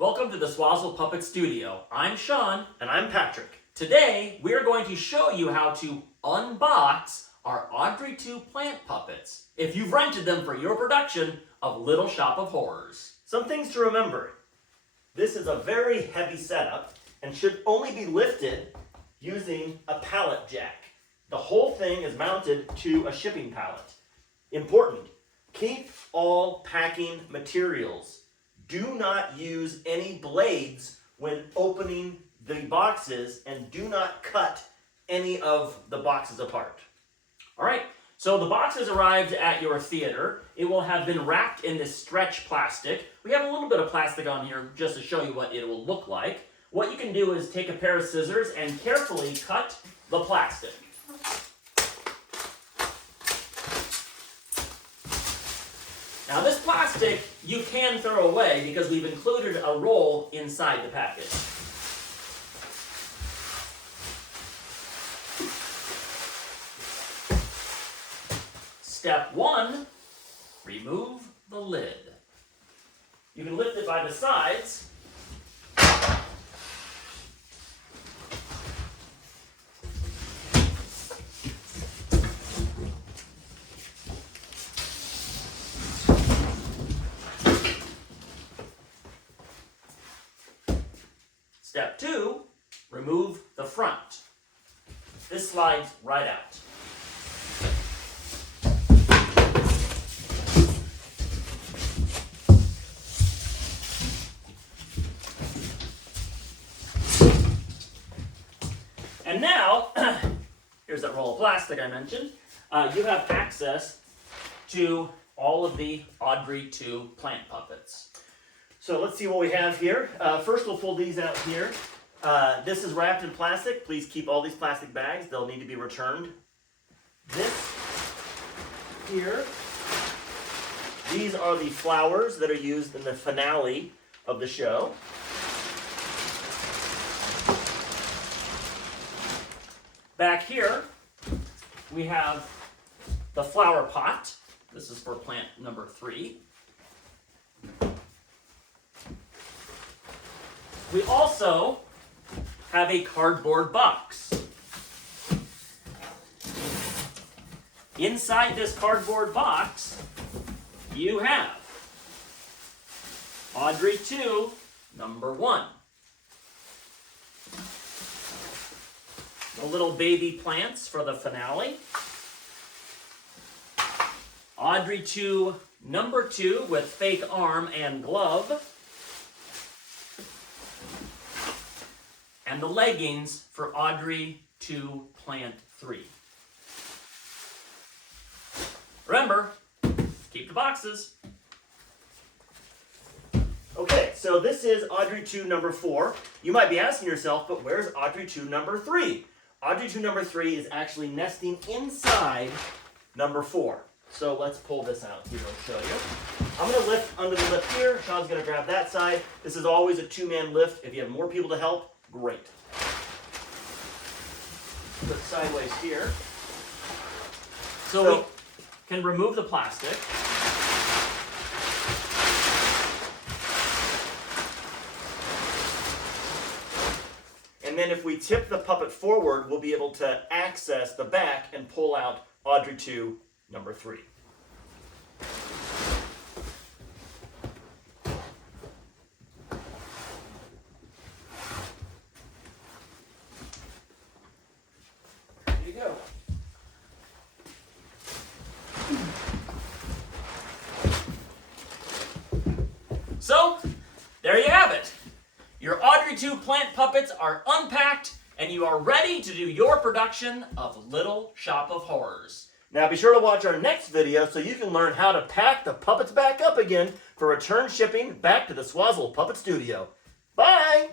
Welcome to the Swazzle Puppet Studio. I'm Sean. And I'm Patrick. Today, we're going to show you how to unbox our Audrey II plant puppets if you've rented them for your production of Little Shop of Horrors. Some things to remember. This is a very heavy setup and should only be lifted using a pallet jack. The whole thing is mounted to a shipping pallet. Important, keep all packing materials. Do not use any blades when opening the boxes, and do not cut any of the boxes apart. All right, so the boxes arrived at your theater. It will have been wrapped in this stretch plastic. We have a little bit of plastic on here just to show you what it will look like. What you can do is take a pair of scissors and carefully cut the plastic. Now this plastic you can throw away because we've included a roll inside the package. Step 1, remove the lid. You can lift it by the sides. Step 2, remove the front. This slides right out. And now, here's that roll of plastic I mentioned. You have access to all of the Audrey II plant puppets. So let's see what we have here. First we'll pull these out here. This is wrapped in plastic. Please keep all these plastic bags. They'll need to be returned. This here, these are the flowers that are used in the finale of the show. Back here, we have the flower pot. This is for plant number 3. We also have a cardboard box. Inside this cardboard box, you have Audrey II, number 1. The little baby plants for the finale. Audrey II, number 2 with fake arm and glove. And the leggings for Audrey II Plant 3. Remember, keep the boxes. Okay, so this is Audrey II number 4. You might be asking yourself, but where's Audrey II number 3? Audrey II number 3 is actually nesting inside number 4. So let's pull this out here, I'll show you. I'm going to lift under the lip here. Sean's going to grab that side. This is always a 2-man lift. If you have more people to help, great. Put it sideways here. So we can remove the plastic. And then if we tip the puppet forward, we'll be able to access the back and pull out Audrey II number 3. There you go. So, there you have it. Your Audrey II plant puppets are unpacked, and you are ready to do your production of Little Shop of Horrors. Now be sure to watch our next video so you can learn how to pack the puppets back up again for return shipping back to the Swazzle Puppet Studio. Bye!